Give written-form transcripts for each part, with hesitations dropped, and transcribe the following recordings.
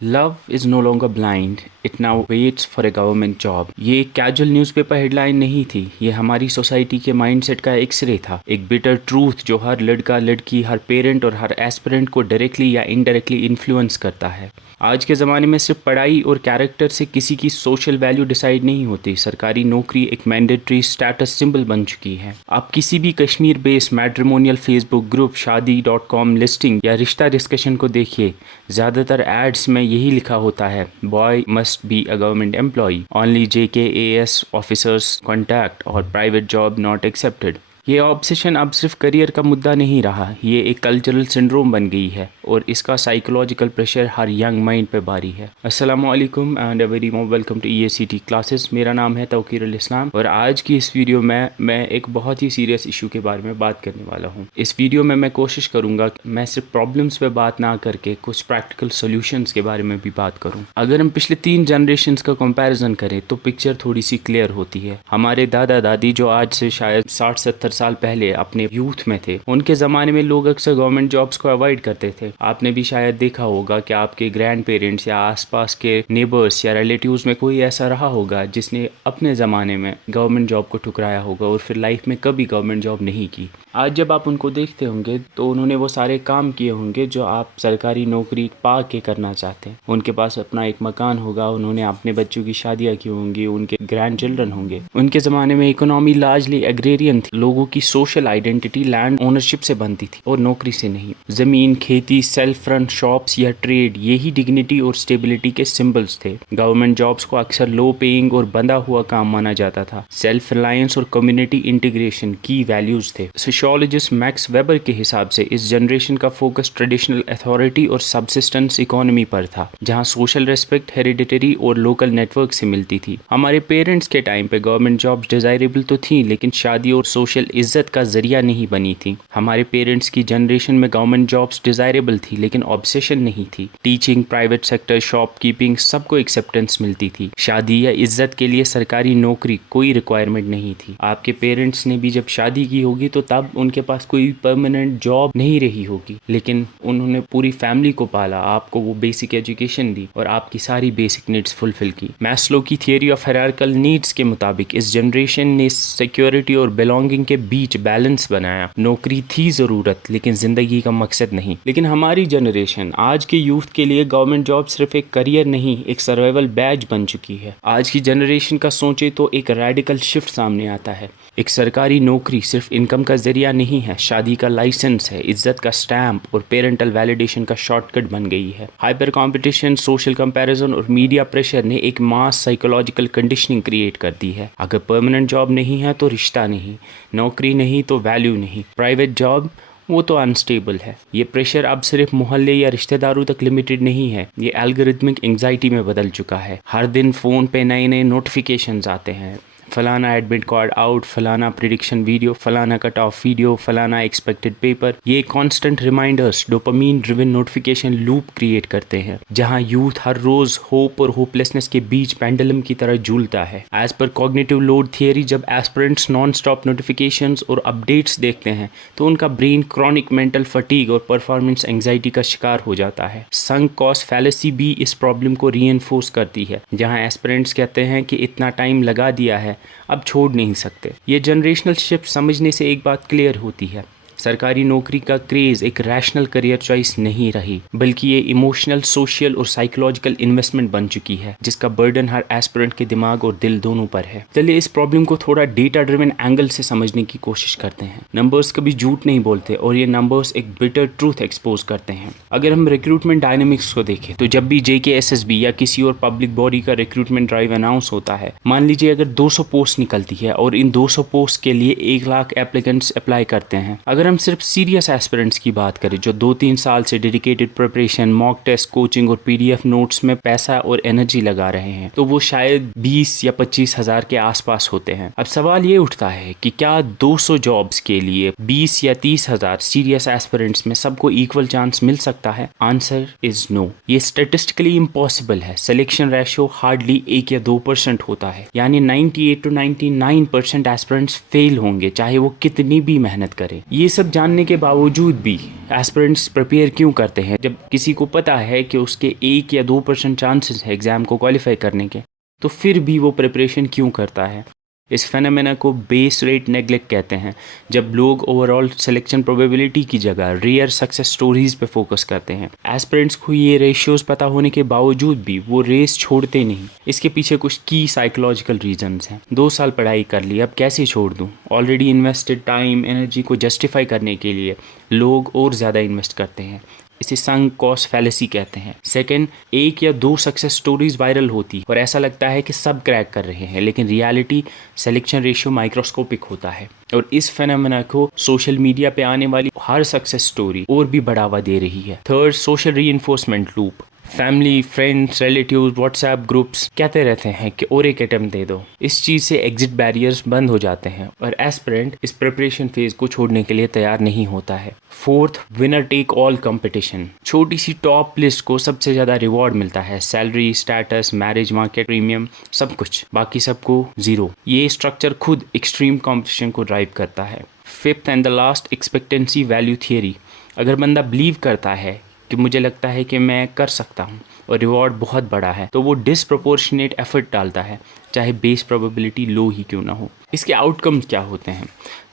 Love is no longer blind, it now waits for a government job. ये एक casual newspaper headline नहीं थी, ये हमारी सोसाइटी के माइंडसेट का एक्सरे था। एक बिटर ट्रूथ जो हर लड़का लड़की, हर पेरेंट और हर एस्पिरेंट को डायरेक्टली या इनडायरेक्टली इन्फ्लुएंस करता है। आज के ज़माने में सिर्फ पढ़ाई और कैरेक्टर से किसी की सोशल वैल्यू डिसाइड नहीं होती। सरकारी नौकरी एक मैंडेटरी स्टेटस सिंबल बन चुकी है। आप किसी भी Kashmir based matrimonial Facebook group, शादी.com लिस्टिंग या रिश्ता डिस्कशन को देखिए, ज़्यादातर एड्स में यही लिखा होता है, boy must be a government employee, only JKAS officers contact और प्राइवेट जॉब नॉट एक्सेप्टेड। ये ऑब्सेशन अब सिर्फ करियर का मुद्दा नहीं रहा, ये एक कल्चरल सिंड्रोम बन गई है और इसका साइकोलॉजिकल प्रेशर हर यंग माइंड पे भारी है। अस्सलामु अलैकुम and a very most welcome to EACT classes. मेरा नाम है तौकीरुल इस्लाम और आज की इस वीडियो में मैं एक बहुत ही सीरियस इशू के बारे में बात करने वाला हूँ। इस वीडियो में मैं कोशिश करूँगा कि मैं सिर्फ प्रॉब्लम्स पे बात ना करके कुछ प्रैक्टिकल सोल्यूशंस के बारे में भी बात करूँ। अगर हम पिछले 3 जनरेशन्स का कंपैरिजन करें तो पिक्चर थोड़ी सी क्लियर होती है। हमारे दादा दादी जो आज से शायद 60-70 साल पहले अपने यूथ में थे, उनके ज़माने में लोग अक्सर गवर्नमेंट जॉब्स को अवॉइड करते थे। आपने भी शायद देखा होगा कि आपके ग्रैंड पेरेंट्स या आसपास के नेबर्स या रिलेटिव्स में कोई ऐसा रहा होगा जिसने अपने ज़माने में गवर्नमेंट जॉब को ठुकराया होगा और फिर लाइफ में कभी गवर्नमेंट जॉब नहीं की। आज जब आप उनको देखते होंगे तो उन्होंने वो सारे काम किए होंगे जो आप सरकारी नौकरी पा के करना चाहते हैं। उनके पास अपना एक मकान होगा, उन्होंने अपने बच्चों की शादियाँ की होंगी, उनके ग्रैंड चिल्ड्रन होंगे। उनके ज़माने में इकोनॉमी लार्जली एग्रेरियन थी। लोगों की सोशल आइडेंटिटी लैंड ओनरशिप से बनती थी और नौकरी से नहीं। ज़मीन, खेती, सेल्फ रन शॉप्स या ट्रेड, यही डिग्निटी और स्टेबिलिटी के सिंबल्स थे। गवर्नमेंट जॉब्स को अक्सर लो पेइंग और बंधा हुआ काम माना जाता था। सेल्फ रिलायंस और कम्युनिटी इंटीग्रेशन की वैल्यूज थे। सोशियोलॉजिस्ट मैक्स वेबर के हिसाब से इस जनरेशन का फोकस ट्रेडिशनल अथॉरिटी और सबसिस्टेंस इकोनॉमी पर था, जहां सोशल रेस्पेक्ट हेरिडिटरी और लोकल नेटवर्क से मिलती थी। हमारे पेरेंट्स के टाइम पे गवर्नमेंट जॉब्स डिजायरेबल तो थी, लेकिन शादी और सोशल इज्जत का जरिया नहीं बनी थी। हमारे पेरेंट्स की जनरेशन में गवर्नमेंट जॉब्स डिजायरेबल थी, लेकिन ऑब्सेशन नहीं थी। टीचिंग, प्राइवेट सेक्टर, शॉपकीपिंग, सबको एक्सेप्टेंस मिलती थी। शादी या इज्जत के लिए सरकारी नौकरी कोई रिक्वायरमेंट नहीं थी। आपके पेरेंट्स ने भी जब शादी की होगी तो तब उनके पास कोई परमानेंट जॉब नहीं रही होगी, लेकिन उन्होंने पूरी फैमिली को पाला, आपको वो बेसिक एजुकेशन दी और आपकी सारी बेसिक नीड्स फुलफिल की। मैस्लो की थियरी ऑफ हायरार्किकल नीड्स के मुताबिक इस जनरेशन ने सिक्योरिटी और बिलोंगिंग के बीच बैलेंस बनाया। नौकरी थी ज़रूरत, लेकिन ज़िंदगी का मकसद नहीं। लेकिन हमारी जनरेशन, आज के यूथ के लिए गवर्नमेंट जॉब सिर्फ एक करियर नहीं, एक सर्वाइवल बैज बन चुकी है। आज की जनरेशन का सोचे तो एक रेडिकल शिफ्ट सामने आता है। एक सरकारी नौकरी सिर्फ इनकम का जरिया नहीं है, शादी का लाइसेंस है, इज्जत का स्टैम्प और पेरेंटल वैलिडेशन का शॉर्टकट बन गई है। हाइपर कंपटीशन, सोशल कंपैरिजन और मीडिया प्रेशर ने एक मास साइकोलॉजिकल कंडीशनिंग क्रिएट कर दी है। अगर परमानेंट जॉब नहीं है तो रिश्ता नहीं, नौकरी नहीं तो वैल्यू नहीं, प्राइवेट जॉब वो तो अनस्टेबल है। ये प्रेशर अब सिर्फ मोहल्ले या रिश्तेदारों तक लिमिटेड नहीं है, ये एल्गोरिथमिक एंग्जाइटी में बदल चुका है। हर दिन फ़ोन पे नए नए नोटिफिकेशंस आते हैं, फलाना एडमिट कार्ड आउट, फलाना प्रिडिक्शन वीडियो, फलाना कट ऑफ वीडियो, फलाना एक्सपेक्टेड पेपर। ये constant reminders dopamine driven notification loop create करते हैं, जहां यूथ हर रोज होप और होपलेसनेस के बीच पेंडुलम की तरह झूलता है। As per cognitive load theory, जब एस्पिरेंट्स नॉन स्टॉप नोटिफिकेशंस और अपडेट्स देखते हैं तो उनका ब्रेन क्रॉनिक मेंटल फटीग और परफॉर्मेंस एंग्जाइटी का शिकार हो जाता है। संक कॉस्ट फैलेसी भी इस प्रॉब्लम को रीइंफोर्स करती है, जहां एस्पिरेंट्स कहते हैं कि इतना टाइम लगा दिया है, अब छोड़ नहीं सकते। ये जनरेशनल शिफ्ट समझने से एक बात क्लियर होती है, सरकारी नौकरी का क्रेज एक रैशनल करियर चॉइस नहीं रही, बल्कि ये इमोशनल, सोशल और साइकोलॉजिकल इन्वेस्टमेंट बन चुकी है, जिसका बर्डन हर एस्पिरेंट के दिमाग और दिल दोनों पर है। चलिए इस प्रॉब्लम को थोड़ा डेटा ड्रिवन एंगल से समझने की कोशिश करते हैं। नंबर्स कभी झूठ नहीं बोलते और ये नंबर्स एक बिटर ट्रूथ एक्सपोज करते हैं। अगर हम रिक्रूटमेंट डायनेमिक्स को देखें तो जब भी JKSSB या किसी और पब्लिक बॉडी का रिक्रूटमेंट ड्राइव अनाउंस होता है, मान लीजिए अगर 200 पोस्ट निकलती है और इन 200 पोस्ट के लिए 1 लाख एप्लीकेंट्स अप्लाई करते हैं। अगर हम सिर्फ सीरियस एस्पिरेंट्स की बात करें जो 2-3 साल से dedicated preparation, mock test, coaching और PDF नोट्स में पैसा और एनर्जी लगा रहे हैं, तो वो शायद 20 या 25 हज़ार के आसपास होते हैं। अब सवाल ये उठता है कि क्या 200 जॉब्स के लिए 20 या 30 हज़ार सीरियस एस्पिरेंट्स में सबको इक्वल चांस मिल सकता है? Answer is no. ये स्टेटिस्टिकली इम्पॉसिबल है। सिलेक्शन रेशियो हार्डली 1 या 2% होता है, यानी 98 to 99% एस्पिरेंट्स फेल होंगे चाहे वो कितनी भी मेहनत करें। ये सब जानने के बावजूद भी एस्पिरेंट्स प्रिपेयर क्यों करते हैं? जब किसी को पता है कि उसके 1 या 2% चांसेस है एग्ज़ाम को क्वालिफाई करने के, तो फिर भी वो प्रिपरेशन क्यों करता है? इस फेनोमेना को बेस रेट नेगलेक्ट कहते हैं, जब लोग ओवरऑल सिलेक्शन प्रोबेबिलिटी की जगह रियर सक्सेस स्टोरीज पे फोकस करते हैं। एस्पिरेंट्स को ये रेशियोज पता होने के बावजूद भी वो रेस छोड़ते नहीं। इसके पीछे कुछ की साइकोलॉजिकल रीजंस हैं। 2 साल पढ़ाई कर ली, अब कैसे छोड़ दूँ? ऑलरेडी इन्वेस्टेड टाइम एनर्जी को जस्टिफाई करने के लिए लोग और ज़्यादा इन्वेस्ट करते हैं। इसे संक कॉस्ट फैलेसी कहते हैं। सेकंड, 1 या 2 सक्सेस स्टोरीज वायरल होती और ऐसा लगता है कि सब क्रैक कर रहे हैं, लेकिन रियलिटी सिलेक्शन रेशियो माइक्रोस्कोपिक होता है। और इस फेनोमेना को सोशल मीडिया पे आने वाली हर सक्सेस स्टोरी और भी बढ़ावा दे रही है। Third, social reinforcement loop. Family, friends, relative, WhatsApp groups कहते रहते हैं कि और एक अटेम्प्ट दे दो। इस चीज़ से एग्जिट बैरियर्स बंद हो जाते हैं और एस्पिरेंट इस प्रिपरेशन फेज को छोड़ने के लिए तैयार नहीं होता है। Fourth, winner take all competition. छोटी सी टॉप लिस्ट को सबसे ज़्यादा रिवॉर्ड मिलता है, salary, status, marriage, market premium, सब कुछ। बाकी सबको जीरो। ये स्ट्रक्चर खुद एक्सट्रीम कॉम्पिटिशन को ड्राइव करता है। Fifth and the last, expectancy value theory. अगर बंदा बिलीव करता है कि मुझे लगता है कि मैं कर सकता हूँ और रिवॉर्ड बहुत बड़ा है, तो वो डिसप्रोपोर्शनेट एफर्ट डालता है, चाहे बेस प्रोबेबिलिटी लो ही क्यों ना हो। इसके आउटकम्स क्या होते हैं?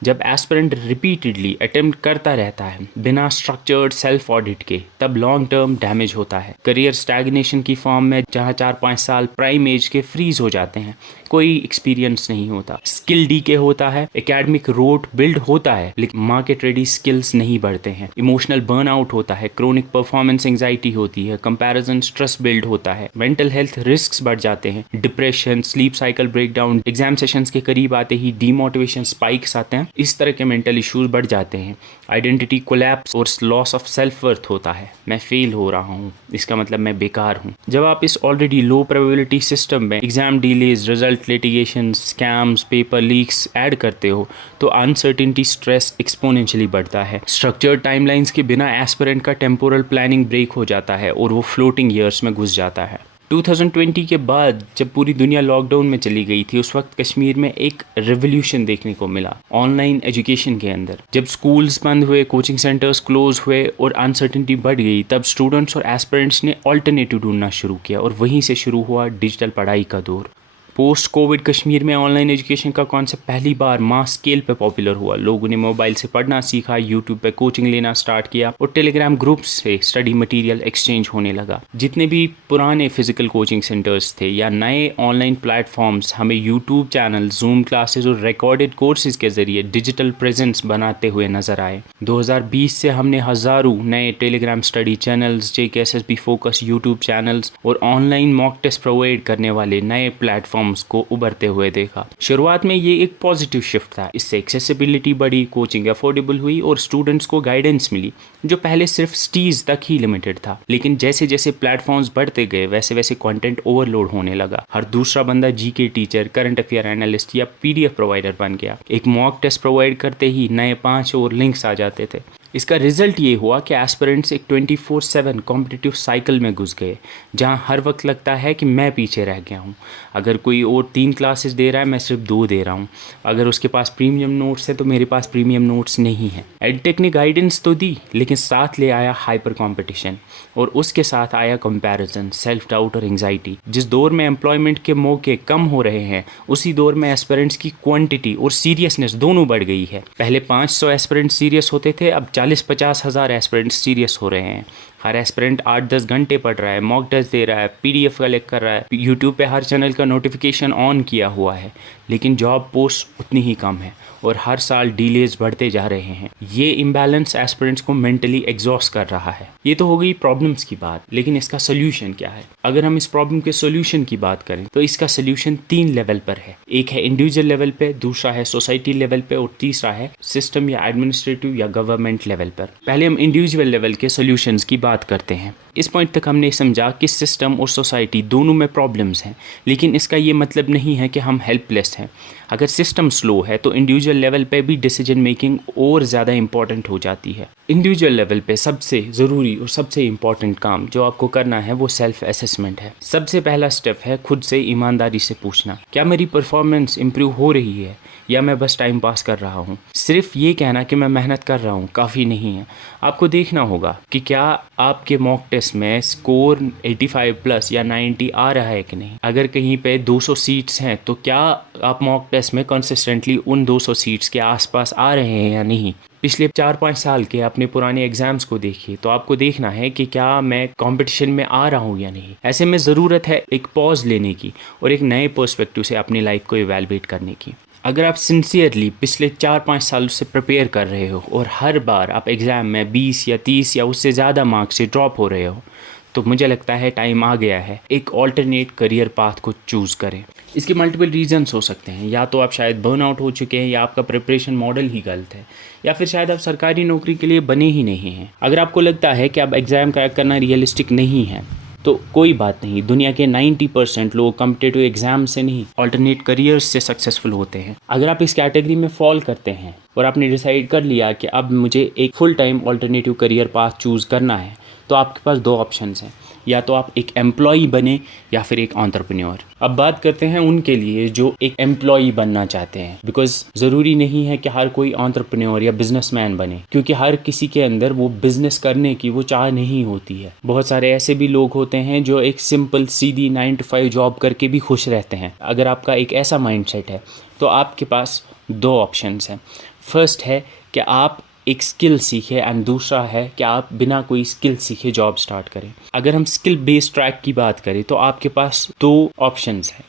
जब एस्पिरेंट रिपीटेडली अटेम्प्ट करता रहता है बिना स्ट्रक्चर्ड सेल्फ ऑडिट के, तब लॉन्ग टर्म डैमेज होता है। करियर स्टैग्नेशन की फॉर्म में, जहाँ 4-5 साल प्राइम एज के फ्रीज हो जाते हैं, कोई एक्सपीरियंस नहीं होता। स्किल डीके होता है, एकेडमिक रोट बिल्ड होता है, लेकिन मार्केट रेडी स्किल्स नहीं बढ़ते हैं। इमोशनल बर्नआउट होता है, क्रोनिक परफॉर्मेंस एंजाइटी होती है, कंपैरिजन स्ट्रेस बिल्ड होता है, मेंटल हेल्थ रिस्क्स बढ़ जाते हैं, depression, sleep cycle breakdown, exam sessions के करीब आते ही डीमोटिवेशन स्पाइक्स आते हैं। इस तरह के मेंटल इश्यूज बढ़ जाते हैं। आइडेंटिटी कोलैप्स और लॉस ऑफ सेल्फ वर्थ होता है। मैं फेल हो रहा हूँ, इसका मतलब मैं बेकार हूँ। जब आप इस ऑलरेडी लो प्रोबेबिलिटी सिस्टम में exam delays, result litigation, scams, paper leaks add करते हो, तो अनसर्टेनिटी, स्ट्रेस एक्सपोनेंशियली बढ़ता है। स्ट्रक्चर्ड टाइमलाइंस के बिना एस्पिरेंट का टेम्पोरल प्लानिंग ब्रेक हो जाता है और वो फ्लोटिंग ईयर्स में घुस जाता है। 2020 के बाद जब पूरी दुनिया लॉकडाउन में चली गई थी, उस वक्त कश्मीर में एक रेवोल्यूशन देखने को मिला ऑनलाइन एजुकेशन के अंदर। जब स्कूल्स बंद हुए, कोचिंग सेंटर्स क्लोज हुए और अनसर्टेनिटी बढ़ गई, तब स्टूडेंट्स और एस्पिरेंट्स ने ऑल्टरनेटिव ढूंढना शुरू किया और वहीं से शुरू हुआ डिजिटल पढ़ाई का दौर। पोस्ट कोविड कश्मीर में ऑनलाइन एजुकेशन का कॉन्सेप्ट पहली बार मास स्केल पे पॉपुलर हुआ। लोगों ने मोबाइल से पढ़ना सीखा, यूट्यूब पे कोचिंग लेना स्टार्ट किया और टेलीग्राम ग्रुप्स से स्टडी मटेरियल एक्सचेंज होने लगा। जितने भी पुराने फिजिकल कोचिंग सेंटर्स थे या नए ऑनलाइन प्लेटफॉर्म्स हमें यूट्यूब चैनल, जूम क्लासेस और रिकॉर्डेड कोर्सेज के जरिए डिजिटल प्रेजेंस बनाते हुए नजर आए। 2020 से हमने हज़ारों नए Telegram study channels, JKSSB focus YouTube channels और ऑनलाइन मॉक टेस्ट प्रोवाइड करने वाले नए प्लेटफॉर्म को उभरते हुए देखा। शुरुआत में ये एक पॉजिटिव शिफ्ट था। इससे एक्सेसिबिलिटी बढ़ी, कोचिंग अफोर्डेबल हुई और स्टूडेंट्स को गाइडेंस मिली, जो पहले सिर्फ स्टीज तक ही लिमिटेड था। लेकिन जैसे जैसे प्लेटफॉर्म्स बढ़ते गए, वैसे वैसे कंटेंट ओवरलोड होने लगा। हर दूसरा बंदा GK teacher, current affair analyst या PDF प्रोवाइडर बन गया। एक मॉक टेस्ट प्रोवाइड करते ही नए 5 और लिंक्स आ जाते थे। इसका रिजल्ट ये हुआ कि एस्पिरेंट्स एक 24/7 कॉम्पिटिटिव साइकिल में घुस गए, जहां हर वक्त लगता है कि मैं पीछे रह गया हूं। अगर कोई और 3 क्लासेस दे रहा है, मैं सिर्फ 2 दे रहा हूं। अगर उसके पास प्रीमियम नोट्स है तो मेरे पास प्रीमियम नोट्स नहीं है। एडटेक ने गाइडेंस तो दी, लेकिन साथ ले आया हाइपर कॉम्पिटिशन और उसके साथ आया कंपैरिजन, सेल्फ डाउट और एंग्जाइटी। जिस दौर में एम्प्लॉयमेंट के मौके कम हो रहे हैं, उसी दौर में एस्पिरेंट्स की क्वांटिटी और सीरियसनेस दोनों बढ़ गई है। पहले 500 एस्पिरेंट्स सीरियस होते थे, अब 40-50 हज़ार एस्पिरेंट्स सीरियस हो रहे हैं। हर एस्पिरेंट 8-10 घंटे पढ़ रहा है, मॉक टेस्ट दे रहा है, PDF कलेक्ट कर रहा है, यूट्यूब पे हर चैनल का नोटिफिकेशन ऑन किया हुआ है, लेकिन जॉब पोस्ट उतनी ही कम है और हर साल डिलेज बढ़ते जा रहे हैं। ये इम्बैलेंस एस्पिरेंट्स को मेंटली एग्जॉस्ट कर रहा है। ये तो हो गई प्रॉब्लम्स की बात, लेकिन इसका सोल्यूशन क्या है? अगर हम इस प्रॉब्लम के सोल्यूशन की बात करें तो इसका सोल्यूशन 3 लेवल पर है। एक है इंडिविजुअल लेवल पे, दूसरा है सोसाइटी लेवल पे और तीसरा है सिस्टम या एडमिनिस्ट्रेटिव या गवर्नमेंट लेवल पर। पहले हम इंडिविजुअल लेवल के सोल्यूशंस की बात करते हैं। इस पॉइंट तक हमने समझा कि सिस्टम और सोसाइटी दोनों में प्रॉब्लम्स हैं, लेकिन इसका ये मतलब नहीं है कि हम हेल्पलेस हैं। अगर सिस्टम स्लो है तो इंडिविजुअल लेवल पे भी डिसीजन मेकिंग और ज़्यादा इंपॉर्टेंट हो जाती है। इंडिविजुअल लेवल पे सबसे ज़रूरी और सबसे इम्पॉर्टेंट काम जो आपको करना है वो सेल्फ असेसमेंट है। सबसे पहला स्टेप है खुद से ईमानदारी से पूछना, क्या मेरी परफॉर्मेंस इम्प्रूव हो रही है या मैं बस टाइम पास कर रहा हूँ। सिर्फ ये कहना कि मैं मेहनत कर रहा हूँ काफ़ी नहीं है। आपको देखना होगा कि क्या आपके मॉक टेस्ट में स्कोर 85 प्लस या 90 आ रहा है कि नहीं। अगर कहीं पे 200 सीट्स हैं तो क्या आप मॉक टेस्ट में कंसिस्टेंटली उन 200 सीट्स के आसपास आ रहे हैं या नहीं। पिछले 4-5 साल के अपने पुराने एग्जाम्स को देखिए तो आपको देखना है कि क्या मैं कंपटीशन में आ रहा हूँ या नहीं। ऐसे में ज़रूरत है एक पॉज लेने की और एक नए पर्सपेक्टिव से अपनी लाइफ को इवैल्यूएट करने की। अगर आप सिंसियरली पिछले 4-5 सालों से प्रिपेयर कर रहे हो और हर बार आप एग्ज़ाम में 20 या 30 या उससे ज़्यादा मार्क्स से ड्रॉप हो रहे हो तो मुझे लगता है टाइम आ गया है एक ऑल्टरनेट करियर पाथ को चूज़ करें। इसके मल्टीपल रीजंस हो सकते हैं, या तो आप शायद बर्न आउट हो चुके हैं या आपका प्रिपरेशन मॉडल ही गलत है या फिर शायद आप सरकारी नौकरी के लिए बने ही नहीं हैं। अगर आपको लगता है कि अब एग्ज़ाम क्रैक करना रियलिस्टिक नहीं है तो कोई बात नहीं, दुनिया के 90% लोग कॉम्पिटिटिव एग्जाम से नहीं ऑल्टरनेट करियर्स से सक्सेसफुल होते हैं। अगर आप इस कैटेगरी में फॉल करते हैं और आपने डिसाइड कर लिया कि अब मुझे एक full time alternative career path choose करना है तो आपके पास दो ऑप्शंस हैं, या तो आप एक एम्प्लॉई बने या फिर एक एंटरप्रेन्योर। अब बात करते हैं उनके लिए जो एक एम्प्लॉई बनना चाहते हैं, बिकॉज ज़रूरी नहीं है कि हर कोई एंटरप्रेन्योर या बिजनेसमैन बने, क्योंकि हर किसी के अंदर वो बिजनेस करने की वो चाह नहीं होती है। बहुत सारे ऐसे भी लोग होते हैं जो एक सिंपल सीधी 9 to 5 जॉब करके भी खुश रहते हैं। अगर आपका एक ऐसा माइंडसेट है तो आपके पास दो ऑप्शंस हैं। फर्स्ट है कि आप एक स्किल सीखे एंड दूसरा है कि आप बिना कोई स्किल सीखे जॉब स्टार्ट करें। अगर हम स्किल बेस्ड ट्रैक की बात करें तो आपके पास दो ऑप्शंस हैं।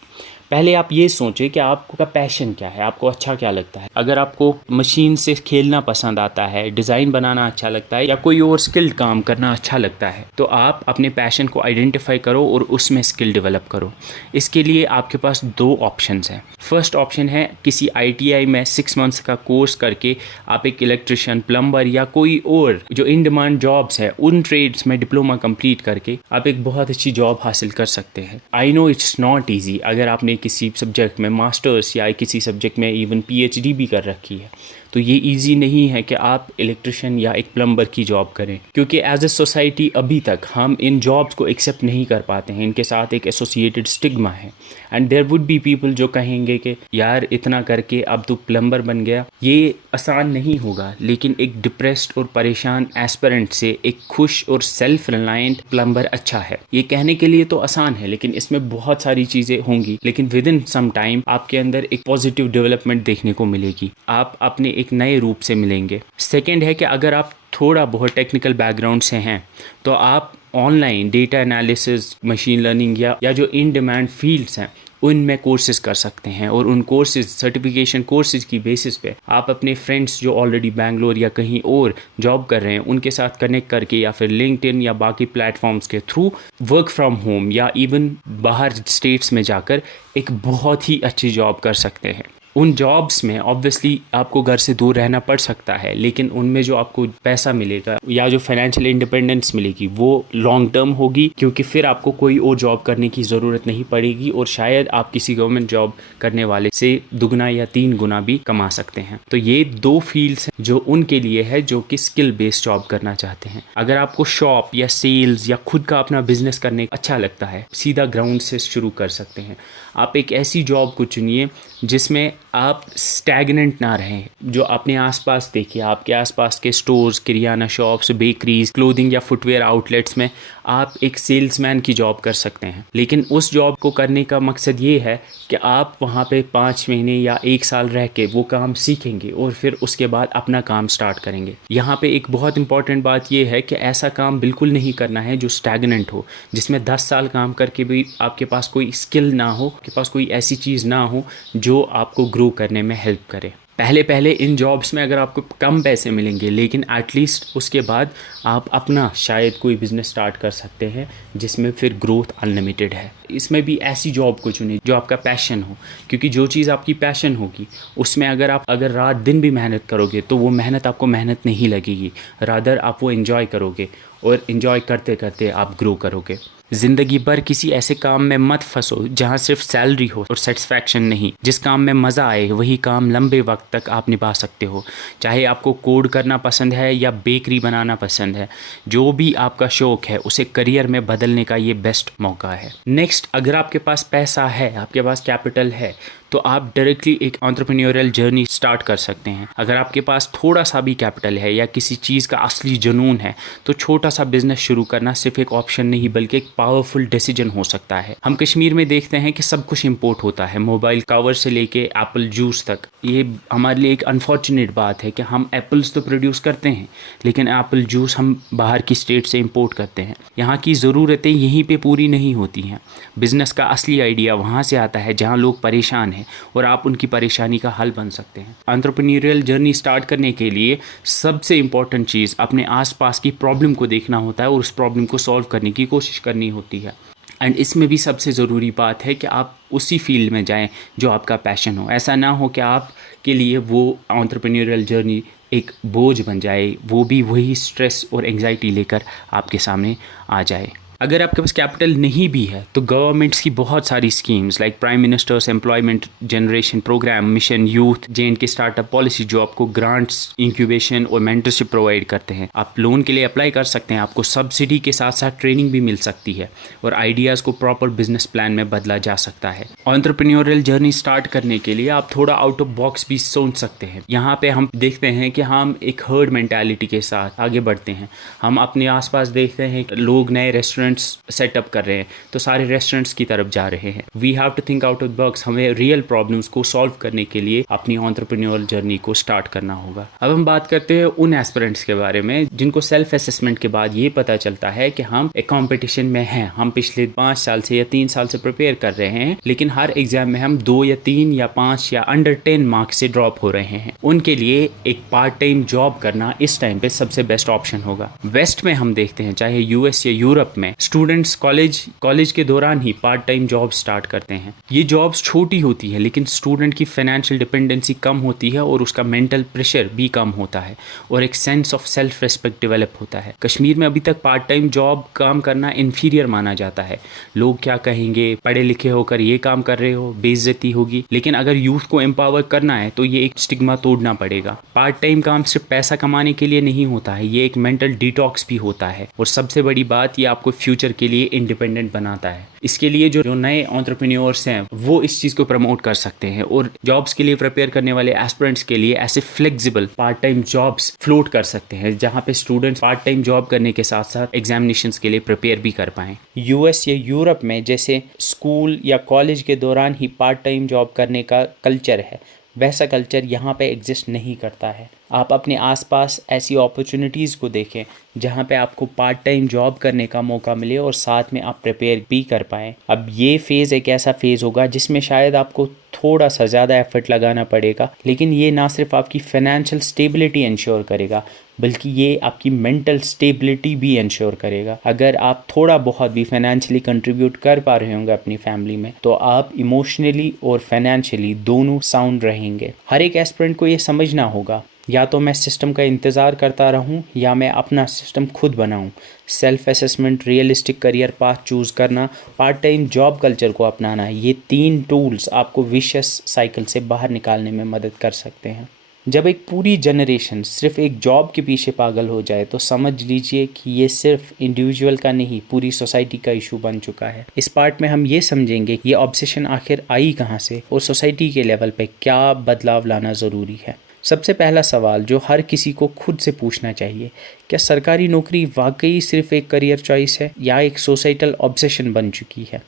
पहले आप ये सोचें कि आपका पैशन क्या है, आपको अच्छा क्या लगता है। अगर आपको मशीन से खेलना पसंद आता है, डिज़ाइन बनाना अच्छा लगता है या कोई और स्किल्ड काम करना अच्छा लगता है तो आप अपने पैशन को आइडेंटिफाई करो और उसमें स्किल डेवलप करो। इसके लिए आपके पास दो ऑप्शंस हैं। फर्स्ट ऑप्शन है किसी ITI में 6 मंथ्स का कोर्स करके आप एक इलेक्ट्रिशियन, प्लम्बर या कोई और जो इन डिमांड जॉब्स है उन ट्रेड्स में डिप्लोमा कंप्लीट करके आप एक बहुत अच्छी जॉब हासिल कर सकते हैं। I know it's not easy. अगर आपने किसी सब्जेक्ट में मास्टर्स या किसी सब्जेक्ट में इवन PhD भी कर रखी है तो ये इजी नहीं है कि आप इलेक्ट्रिशियन या एक प्लम्बर की जॉब करें, क्योंकि एज ए सोसाइटी अभी तक हम इन जॉब्स को एक्सेप्ट नहीं कर पाते हैं। इनके साथ एक एसोसिएटेड स्टिग्मा है and there would be people जो कहेंगे कि यार इतना करके अब तू प्लम्बर बन गया। ये आसान नहीं होगा, लेकिन एक डिप्रेस्ड और परेशान एस्पिरेंट से एक खुश और सेल्फ रिलायंट प्लम्बर अच्छा है। ये कहने के लिए तो आसान है, लेकिन इसमें बहुत सारी चीज़ें होंगी, लेकिन विद इन सम टाइम आपके अंदर एक पॉजिटिव डेवलपमेंट देखने को मिलेगी। आप अपने एक नए रूप से मिलेंगे। सेकेंड है कि अगर आप थोड़ा बहुत टेक्निकल बैकग्राउंड से हैं तो आप online data analysis, machine learning या जो इन डिमांड फील्ड्स हैं उनमें कोर्सेज कर सकते हैं और उन कोर्सेज, सर्टिफिकेशन कोर्सेज की बेसिस पे आप अपने फ्रेंड्स जो ऑलरेडी बैंगलोर या कहीं और जॉब कर रहे हैं उनके साथ कनेक्ट करके या फिर लिंक्डइन या बाकी प्लेटफॉर्म्स के थ्रू वर्क फ्रॉम होम या इवन बाहर स्टेट्स में जाकर एक बहुत ही अच्छी जॉब कर सकते हैं। उन जॉब्स में ऑब्वियसली आपको घर से दूर रहना पड़ सकता है, लेकिन उनमें जो आपको पैसा मिलेगा या जो फाइनेंशियल इंडिपेंडेंस मिलेगी वो लॉन्ग टर्म होगी, क्योंकि फिर आपको कोई और जॉब करने की ज़रूरत नहीं पड़ेगी और शायद आप किसी गवर्नमेंट जॉब करने वाले से 2 या 3 गुना भी कमा सकते हैं। तो ये दो फील्ड्स हैं जो उनके लिए है जो कि स्किल बेस्ड जॉब करना चाहते हैं। अगर आपको शॉप या सेल्स या खुद का अपना बिजनेस करने अच्छा लगता है, सीधा ग्राउंड से शुरू कर सकते हैं। आप एक ऐसी जॉब को चुनिए जिसमें आप स्टैग्नेंट ना रहें। जो अपने आसपास देखिए, आपके आसपास के stores, kirana shops, bakeries, clothing या फुटवेयर आउटलेट्स में आप एक सेल्समैन की जॉब कर सकते हैं। लेकिन उस जॉब को करने का मकसद ये है कि आप वहाँ पे 5 महीने या 1 साल रह के वो काम सीखेंगे और फिर उसके बाद अपना काम स्टार्ट करेंगे। यहाँ पे एक बहुत इंपॉर्टेंट बात ये है कि ऐसा काम बिल्कुल नहीं करना है जो स्टैग्नेंट हो, जिसमें 10 साल काम करके भी आपके पास कोई स्किल ना हो, आपके पास कोई ऐसी चीज़ ना हो जो आपको ग्रो करने में हेल्प करे। पहले इन जॉब्स में अगर आपको कम पैसे मिलेंगे, लेकिन एटलीस्ट उसके बाद आप अपना शायद कोई बिज़नेस स्टार्ट कर सकते हैं जिसमें फिर ग्रोथ अनलिमिटेड है। इसमें भी ऐसी जॉब को चुनें जो आपका पैशन हो, क्योंकि जो चीज़ आपकी पैशन होगी उसमें अगर रात दिन भी मेहनत करोगे तो वो मेहनत आपको मेहनत नहीं लगेगी, रादर आप वो एंजॉय करोगे और इन्जॉय करते करते आप ग्रो करोगे। ज़िंदगी भर किसी ऐसे काम में मत फंसो जहाँ सिर्फ सैलरी हो और सेटिस्फैक्शन नहीं। जिस काम में मज़ा आए वही काम लंबे वक्त तक आप निभा सकते हो। चाहे आपको कोड करना पसंद है या बेकरी बनाना पसंद है, जो भी आपका शौक़ है उसे करियर में बदलने का ये बेस्ट मौका है। नेक्स्ट, अगर आपके पास पैसा है, आपके पास कैपिटल है, तो आप डायरेक्टली एक एंटरप्रेन्योरियल जर्नी स्टार्ट कर सकते हैं। अगर आपके पास थोड़ा सा भी कैपिटल है या किसी चीज़ का असली जुनून है, तो छोटा सा बिजनेस शुरू करना सिर्फ एक ऑप्शन नहीं बल्कि एक पावरफुल डिसीजन हो सकता है। हम कश्मीर में देखते हैं कि सब कुछ इंपोर्ट होता है, मोबाइल कवर से लेके एप्पल जूस तक। ये हमारे लिए एक अनफॉर्चुनेट बात है कि हम एप्पल्स तो प्रोड्यूस करते हैं लेकिन एप्पल जूस हम बाहर की स्टेट से इंपोर्ट करते हैं। यहाँ की ज़रूरतें यहीं पे पूरी नहीं होती हैं। बिज़नेस का असली आइडिया वहाँ से आता है जहाँ लोग परेशान हैं और आप उनकी परेशानी का हल बन सकते हैं। एंटरप्रेन्योरियल जर्नी स्टार्ट करने के लिए सबसे इम्पॉर्टेंट चीज़ अपने आसपास की प्रॉब्लम को देखना होता है और उस प्रॉब्लम को सॉल्व करने की कोशिश करनी होती है। एंड इसमें भी सबसे ज़रूरी बात है कि आप उसी फील्ड में जाएं जो आपका पैशन हो। ऐसा ना हो कि आपके लिए वो एंटरप्रेन्योरियल जर्नी एक बोझ बन जाए, वो भी वही स्ट्रेस और एंग्जाइटी लेकर आपके सामने आ जाए। अगर आपके पास कैपिटल नहीं भी है तो गवर्नमेंट्स की बहुत सारी schemes like prime ministers employment generation programme, mission youth, JNK startup policy जो आपको ग्रांट्स, इंक्यूबेशन और मेंटरशिप प्रोवाइड करते हैं। आप लोन के लिए अप्लाई कर सकते हैं, आपको सब्सिडी के साथ साथ ट्रेनिंग भी मिल सकती है और आइडियाज़ को प्रॉपर बिजनेस प्लान में बदला जा सकता है। एंटरप्रेन्योरियल जर्नी स्टार्ट करने के लिए आप थोड़ा आउट ऑफ बॉक्स भी सोच सकते हैं। यहाँ पे हम देखते हैं कि हम एक हर्ड मेंटालिटी के साथ आगे बढ़ते हैं। हम अपने आसपास देखते हैं लोग नए रेस्टोरेंट्स सेटअप कर रहे हैं तो सारे रेस्टोरेंट्स की तरफ जा रहे हैं। We have to think out of box. हमें रियल प्रॉब्लम्स को सॉल्व करने के लिए अपनी एंटरप्रेन्योरियल जर्नी को स्टार्ट करना होगा। अब हम बात करते हैं उन एस्पिरेंट्स के बारे में जिनको सेल्फ असेसमेंट के बाद ये पता चलता है कि हम एक कंपटीशन में हैं। हम पिछले 5 साल से या 3 साल से प्रिपेयर कर रहे हैं लेकिन हर एग्जाम में हम 2 या 3 या 5 या अंडर 10 मार्क्स से ड्रॉप हो रहे हैं। उनके लिए एक पार्ट टाइम जॉब करना इस टाइम पे सबसे बेस्ट ऑप्शन होगा। वेस्ट में हम देखते हैं चाहे US या यूरोप में स्टूडेंट्स कॉलेज के दौरान ही पार्ट टाइम जॉब स्टार्ट करते हैं। ये जॉब्स छोटी होती है लेकिन स्टूडेंट की फाइनेंशियल डिपेंडेंसी कम होती है और उसका मेंटल प्रेशर भी कम होता है और एक sense of self respect develop होता है। कश्मीर में अभी तक पार्ट टाइम जॉब काम करना इन्फीरियर माना जाता है। लोग क्या कहेंगे, पढ़े लिखे होकर ये काम कर रहे हो, बेइज्जती होगी। लेकिन अगर यूथ को एम्पावर करना है तो ये एक स्टिग्मा तोड़ना पड़ेगा। पार्ट टाइम काम सिर्फ पैसा कमाने के लिए नहीं होता है, ये एक मेंटल डिटॉक्स भी होता है और सबसे बड़ी बात, ये आपको फ्यूचर के लिए इंडिपेंडेंट बनाता है। इसके लिए जो नए एंटरप्रेन्योर्स हैं वो इस चीज़ को प्रमोट कर सकते हैं और जॉब्स के लिए प्रिपेयर करने वाले एस्पिरेंट्स के लिए ऐसे flexible part time jobs float कर सकते हैं जहां पे स्टूडेंट्स पार्ट टाइम जॉब करने के साथ साथ एग्जामिनेशंस के लिए प्रिपेयर भी कर पाएं। US या यूरोप में जैसे स्कूल या कॉलेज के दौरान ही पार्ट टाइम जॉब करने का कल्चर है, वैसा कल्चर यहाँ पे एग्जिस्ट नहीं करता है। आप अपने आसपास ऐसी अपॉर्चुनिटीज़ को देखें जहाँ पे आपको पार्ट टाइम जॉब करने का मौका मिले और साथ में आप प्रिपेयर भी कर पाएँ। अब ये फ़ेज़ एक ऐसा फ़ेज़ होगा जिसमें शायद आपको थोड़ा सा ज़्यादा एफर्ट लगाना पड़ेगा, लेकिन ये ना सिर्फ आपकी फाइनेंशियल स्टेबिलिटी इंश्योर करेगा बल्कि ये आपकी मेंटल स्टेबिलिटी भी इंश्योर करेगा। अगर आप थोड़ा बहुत भी फाइनेंशियली कंट्रीब्यूट कर पा रहे होंगे अपनी फैमिली में तो आप इमोशनली और फाइनेंशियली दोनों साउंड रहेंगे। हर एक एस्पिरेंट को ये समझना होगा, या तो मैं सिस्टम का इंतज़ार करता रहूं या मैं अपना सिस्टम खुद बनाऊं। Self assessment, realistic career path choose करना, पार्ट टाइम जॉब कल्चर को अपनाना, ये 3 टूल्स आपको विशियस साइकिल से बाहर निकालने में मदद कर सकते हैं। जब एक पूरी जनरेशन सिर्फ एक जॉब के पीछे पागल हो जाए तो समझ लीजिए कि ये सिर्फ इंडिविजुअल का नहीं, पूरी सोसाइटी का इशू बन चुका है। इस पार्ट में हम ये समझेंगे कि ये ऑब्सेशन आखिर आई कहाँ से और सोसाइटी के लेवल पे क्या बदलाव लाना ज़रूरी है। सबसे पहला सवाल जो हर किसी को खुद से पूछना चाहिए, क्या सरकारी नौकरी वाकई सिर्फ एक करियर चॉइस है या एक सोसाइटल ऑब्सेशन बन चुकी है?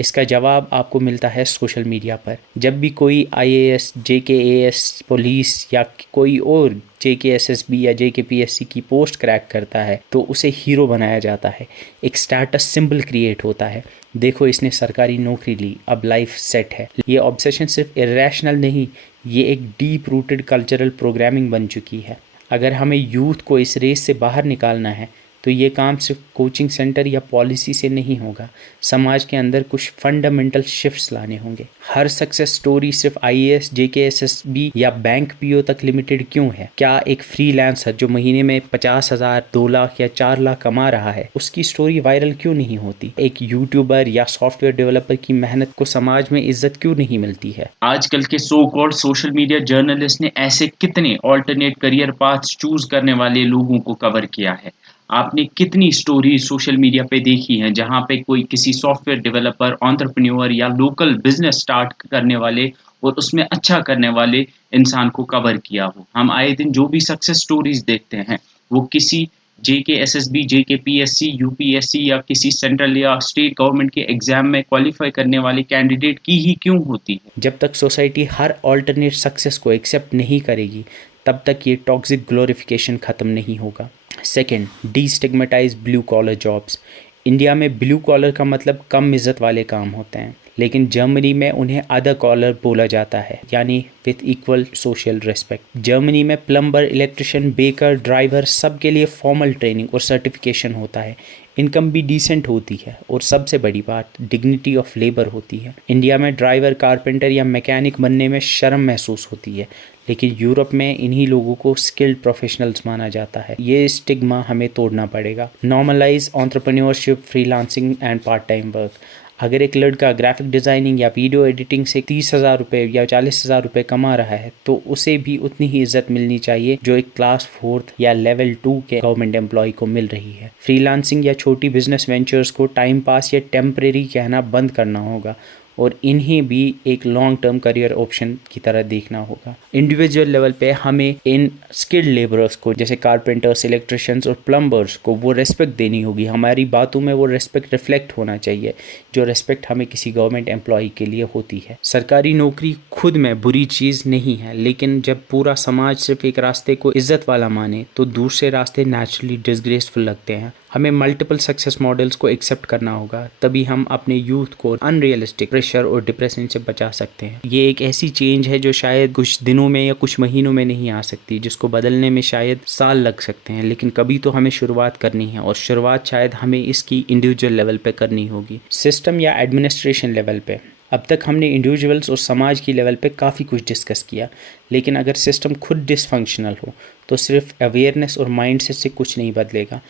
इसका जवाब आपको मिलता है सोशल मीडिया पर। जब भी कोई IAS, JKAS, पुलिस या कोई और JKSSB या JKPSC की पोस्ट क्रैक करता है तो उसे हीरो बनाया जाता है, एक स्टेटस सिंबल क्रिएट होता है। देखो, इसने सरकारी नौकरी ली, अब लाइफ सेट है। ये ऑब्सेशन सिर्फ इरेशनल नहीं, ये एक डीप रूटेड कल्चरल प्रोग्रामिंग बन चुकी है। अगर हमें यूथ को इस रेस से बाहर निकालना है तो ये काम सिर्फ कोचिंग सेंटर या पॉलिसी से नहीं होगा, समाज के अंदर कुछ फंडामेंटल शिफ्ट्स लाने होंगे। हर सक्सेस स्टोरी सिर्फ आईएएस, जेकेएसएसबी या बैंक पीओ तक लिमिटेड क्यों है? क्या एक फ्रीलांसर जो महीने में 50,000, 2 लाख या 4 लाख कमा रहा है, उसकी स्टोरी वायरल क्यों नहीं होती? एक यूट्यूबर या सॉफ्टवेयर डेवलपर की मेहनत को समाज में इज्जत क्यों नहीं मिलती है? आजकल के so called social media journalist ने ऐसे कितने ऑल्टरनेट करियर पाथ्स चूज करने वाले लोगों को कवर किया है? आपने कितनी स्टोरीज सोशल मीडिया पे देखी हैं जहां पे कोई किसी सॉफ्टवेयर डेवलपर, एंटरप्रेन्योर या लोकल बिजनेस स्टार्ट करने वाले और उसमें अच्छा करने वाले इंसान को कवर किया हो? हम आए दिन जो भी सक्सेस स्टोरीज देखते हैं वो किसी जेकेएसएसबी, जेकेपीएससी, यूपीएससी या किसी सेंट्रल या स्टेट गवर्नमेंट के एग्जाम में क्वालिफाई करने वाले कैंडिडेट की ही क्यों होती है? जब तक सोसाइटी हर ऑल्टरनेट सक्सेस को एक्सेप्ट नहीं करेगी, तब तक ये टॉक्सिक ग्लोरिफिकेशन ख़त्म नहीं होगा। Second, destigmatize blue collar jobs. India में ब्लू कॉलर का मतलब कम इज्जत वाले काम होते हैं, लेकिन जर्मनी में उन्हें अदर कॉलर बोला जाता है, यानी with equal social respect. Germany में प्लम्बर, इलेक्ट्रिशियन, बेकर, ड्राइवर सब के लिए फॉर्मल ट्रेनिंग और सर्टिफिकेशन होता है। इनकम भी डिसेंट होती है और सबसे बड़ी बात, डिग्निटी ऑफ लेबर होती है। इंडिया में ड्राइवर, कारपेंटर या मैकेनिक बनने में शर्म महसूस होती है, लेकिन यूरोप में इन्हीं लोगों को स्किल्ड प्रोफेशनल्स माना जाता है। ये स्टिग्मा हमें तोड़ना पड़ेगा। Normalise entrepreneurship, freelancing and part time work. अगर एक लड़का ग्राफिक डिज़ाइनिंग या वीडियो एडिटिंग से 30,000 रुपये या 40,000 रुपये कमा रहा है, तो उसे भी उतनी ही इज्जत मिलनी चाहिए जो एक क्लास 4 या लेवल 2 के गवर्नमेंट एम्प्लॉय को मिल रही है। फ्रीलांसिंग या छोटी बिजनेस वेंचर्स को टाइम पास या टेम्परेरी कहना बंद करना होगा और इन्हें भी एक लॉन्ग टर्म करियर ऑप्शन की तरह देखना होगा। इंडिविजुअल लेवल पे हमें इन स्किल्ड लेबरर्स को, जैसे कारपेंटर्स, इलेक्ट्रिशियंस और प्लम्बर्स को, वो रेस्पेक्ट देनी होगी। हमारी बातों में वो रेस्पेक्ट रिफ्लेक्ट होना चाहिए जो रेस्पेक्ट हमें किसी गवर्नमेंट एम्प्लॉय के लिए होती है। सरकारी नौकरी खुद में बुरी चीज़ नहीं है, लेकिन जब पूरा समाज सिर्फ एक रास्ते को इज्जत वाला माने तो दूसरे रास्ते नेचुरली डिसग्रेसफुल लगते हैं। हमें मल्टीपल सक्सेस मॉडल्स को एक्सेप्ट करना होगा, तभी हम अपने यूथ को अनरियलिस्टिक प्रेशर और डिप्रेशन से बचा सकते हैं। ये एक ऐसी चेंज है जो शायद कुछ दिनों में या कुछ महीनों में नहीं आ सकती, जिसको बदलने में शायद साल लग सकते हैं, लेकिन कभी तो हमें शुरुआत करनी है और शुरुआत शायद हमें इसकी इंडिविजुअल लेवल पे करनी होगी, सिस्टम या एडमिनिस्ट्रेशन लेवल पे। अब तक हमने इंडिविजुअल्स और समाज की लेवल पे काफ़ी कुछ डिस्कस किया, लेकिन अगर सिस्टम खुद डिसफंक्शनल हो तो सिर्फ अवेयरनेस और माइंडसेट से कुछ नहीं बदलेगा।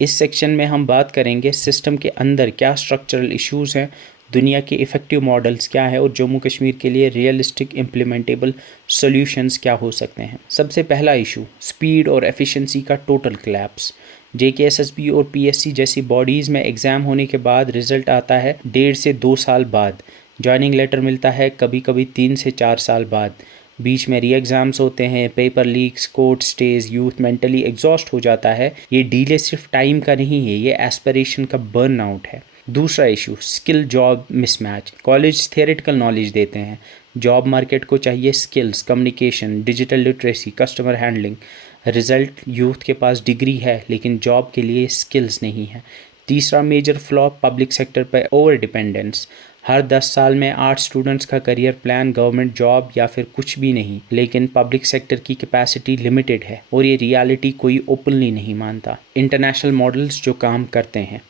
इस सेक्शन में हम बात करेंगे सिस्टम के अंदर क्या स्ट्रक्चरल इश्यूज़ हैं, दुनिया के इफ़ेक्टिव मॉडल्स क्या हैं और जम्मू कश्मीर के लिए रियलिस्टिक इम्प्लीमेंटेबल सॉल्यूशंस क्या हो सकते हैं। सबसे पहला इशू, स्पीड और एफिशिएंसी का टोटल कोलैप्स। जेकेएसएसबी और पीएससी जैसी बॉडीज़ में एग्ज़ाम होने के बाद रिज़ल्ट आता है 1.5 से 2 साल बाद, जॉइनिंग लेटर मिलता है कभी कभी 3 से 4 साल बाद, बीच में री एग्ज़ाम्स होते हैं, paper leaks, court stage, youth mentally exhaust हो जाता है। ये डीले सिर्फ टाइम का नहीं है, ये एस्पिरेशन का बर्न आउट है। दूसरा issue, skill job mismatch. College theoretical knowledge देते हैं, जॉब मार्केट को चाहिए skills, communication, digital literacy, customer handling. Result, youth के पास डिग्री है लेकिन जॉब के लिए स्किल्स नहीं है। तीसरा मेजर फ्लॉ, पब्लिक सेक्टर पर ओवर डिपेंडेंस। हर 10 साल में 8 स्टूडेंट्स का करियर प्लान गवर्नमेंट जॉब या फिर कुछ भी नहीं, लेकिन पब्लिक सेक्टर की कैपेसिटी लिमिटेड है और ये रियलिटी कोई ओपनली नहीं मानता। इंटरनेशनल मॉडल्स जो काम करते हैं।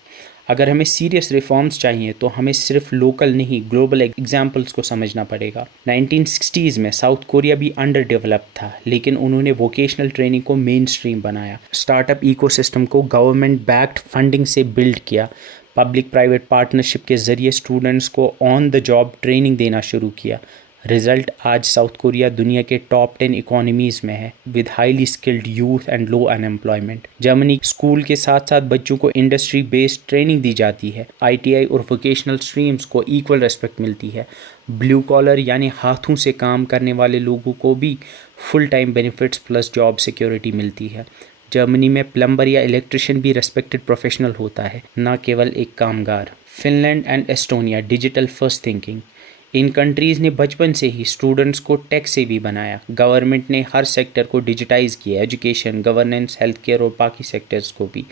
अगर हमें सीरियस रिफॉर्म्स चाहिए तो हमें सिर्फ लोकल नहीं, ग्लोबल एग्जाम्पल्स को समझना पड़ेगा। 1960s में साउथ कोरिया भी अंडर डेवलप्ड था, लेकिन उन्होंने वोकेशनल ट्रेनिंग को मेन स्ट्रीम बनाया, स्टार्टअप इकोसिस्टम को गवर्नमेंट बैक्ड फंडिंग से बिल्ड किया, पब्लिक प्राइवेट पार्टनरशिप के ज़रिए स्टूडेंट्स को ऑन द जॉब ट्रेनिंग देना शुरू किया। रिजल्ट, आज साउथ कोरिया दुनिया के टॉप 10 इकोनॉमीज़ में है with highly skilled youth and low unemployment. Germany school के साथ साथ बच्चों को इंडस्ट्री बेस्ड ट्रेनिंग दी जाती है, आईटीआई और वोकेशनल स्ट्रीम्स को इक्वल रेस्पेक्ट मिलती है। ब्लू कॉलर यानी हाथों से काम करने वाले लोगों को भी full time benefits plus job security मिलती है। जर्मनी में प्लम्बर या इलेक्ट्रिशियन भी रेस्पेक्टेड प्रोफेशनल होता है, ना केवल एक कामगार। Finland and Estonia, digital first thinking. In countries ने बचपन से ही स्टूडेंट्स को टेक से भी बनाया। गवर्नमेंट ने हर सेक्टर को डिजिटाइज़ किया, एजुकेशन, गवर्नेंस, हेल्थ केयर और बाकी सेक्टर्स को भी।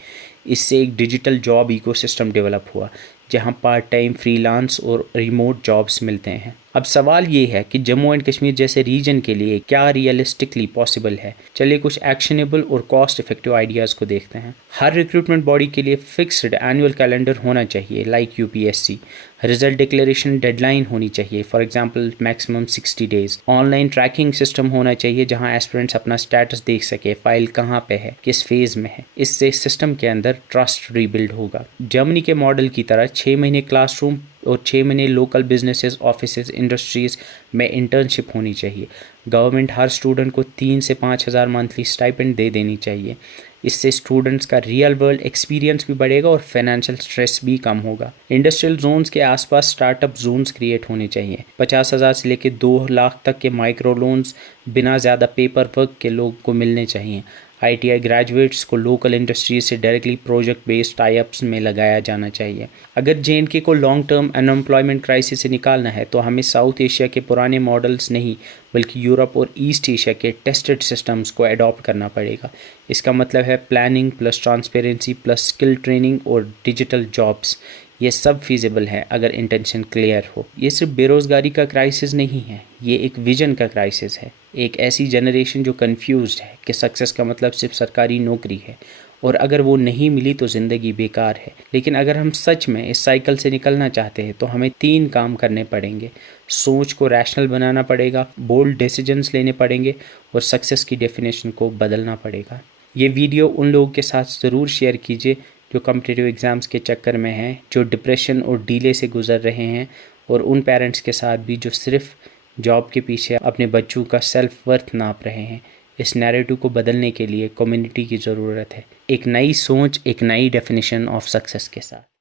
इससे एक डिजिटल जॉब इकोसिस्टम डेवलप हुआ जहां पार्ट टाइम, फ्रीलांस और रिमोट जॉब्स मिलते हैं। अब सवाल ये है कि जम्मू एंड कश्मीर जैसे रीजन के लिए क्या रियलिस्टिकली पॉसिबल है। चलिए कुछ एक्शनेबल और कॉस्ट इफेक्टिव आइडियाज़ को देखते हैं। हर रिक्रूटमेंट बॉडी के लिए फिक्स्ड एनुअल कैलेंडर होना चाहिए like UPSC. Result declaration deadline होनी चाहिए, for example maximum 60 days. Online tracking system होना चाहिए जहां एस्पिरेंट्स अपना स्टेटस देख सके, फाइल कहाँ पे है, किस फेज में है। इससे सिस्टम के अंदर ट्रस्ट रीबिल्ड होगा। जर्मनी के मॉडल की तरह 6 महीने क्लासरूम और 6 महीने लोकल बिजनेसेस, ऑफिसेज, इंडस्ट्रीज़ में इंटर्नशिप होनी चाहिए। गवर्नमेंट हर स्टूडेंट को 3 से 5 हज़ार मंथली स्टाइपेंड दे देनी चाहिए। इससे स्टूडेंट्स का रियल वर्ल्ड एक्सपीरियंस भी बढ़ेगा और फाइनेंशियल स्ट्रेस भी कम होगा। इंडस्ट्रियल जोन्स के आसपास स्टार्टअप जोन्स क्रिएट होने चाहिए। 50,000 से लेकर 2 लाख तक के माइक्रो लोन्स बिना ज़्यादा पेपर वर्क के लोग को मिलने चाहिए। ITI ग्रेजुएट्स को लोकल इंडस्ट्रीज से डायरेक्टली प्रोजेक्ट बेस्ड टाइप्स में लगाया जाना चाहिए। अगर JNK को लॉन्ग टर्म अनएम्प्लॉयमेंट क्राइसिस से निकालना है तो हमें साउथ एशिया के पुराने मॉडल्स नहीं बल्कि यूरोप और ईस्ट एशिया के टेस्टेड सिस्टम्स को अडॉप्ट करना पड़ेगा। इसका मतलब है planning plus transparency plus skill training और डिजिटल जॉब्स। ये सब फीजिबल है अगर इंटेंशन क्लियर हो। ये सिर्फ बेरोज़गारी का क्राइसिस नहीं है, ये एक विजन का क्राइसिस है। एक ऐसी जनरेशन जो कंफ्यूज्ड है कि सक्सेस का मतलब सिर्फ सरकारी नौकरी है और अगर वो नहीं मिली तो ज़िंदगी बेकार है। लेकिन अगर हम सच में इस साइकिल से निकलना चाहते हैं तो हमें 3 काम करने पड़ेंगे। सोच को रैशनल बनाना पड़ेगा, बोल्ड डिसीजंस लेने पड़ेंगे और सक्सेस की डेफिनेशन को बदलना पड़ेगा। ये वीडियो उन लोगों के साथ ज़रूर शेयर कीजिए जो कॉम्पिटिटिव एग्ज़ाम्स के चक्कर में हैं, जो डिप्रेशन और डीले से गुजर रहे हैं, और उन पेरेंट्स के साथ भी जो सिर्फ जॉब के पीछे अपने बच्चों का सेल्फ वर्थ नाप रहे हैं। इस नैरेटिव को बदलने के लिए कम्युनिटी की ज़रूरत है, एक नई सोच, एक नई डेफिनेशन ऑफ सक्सेस के साथ।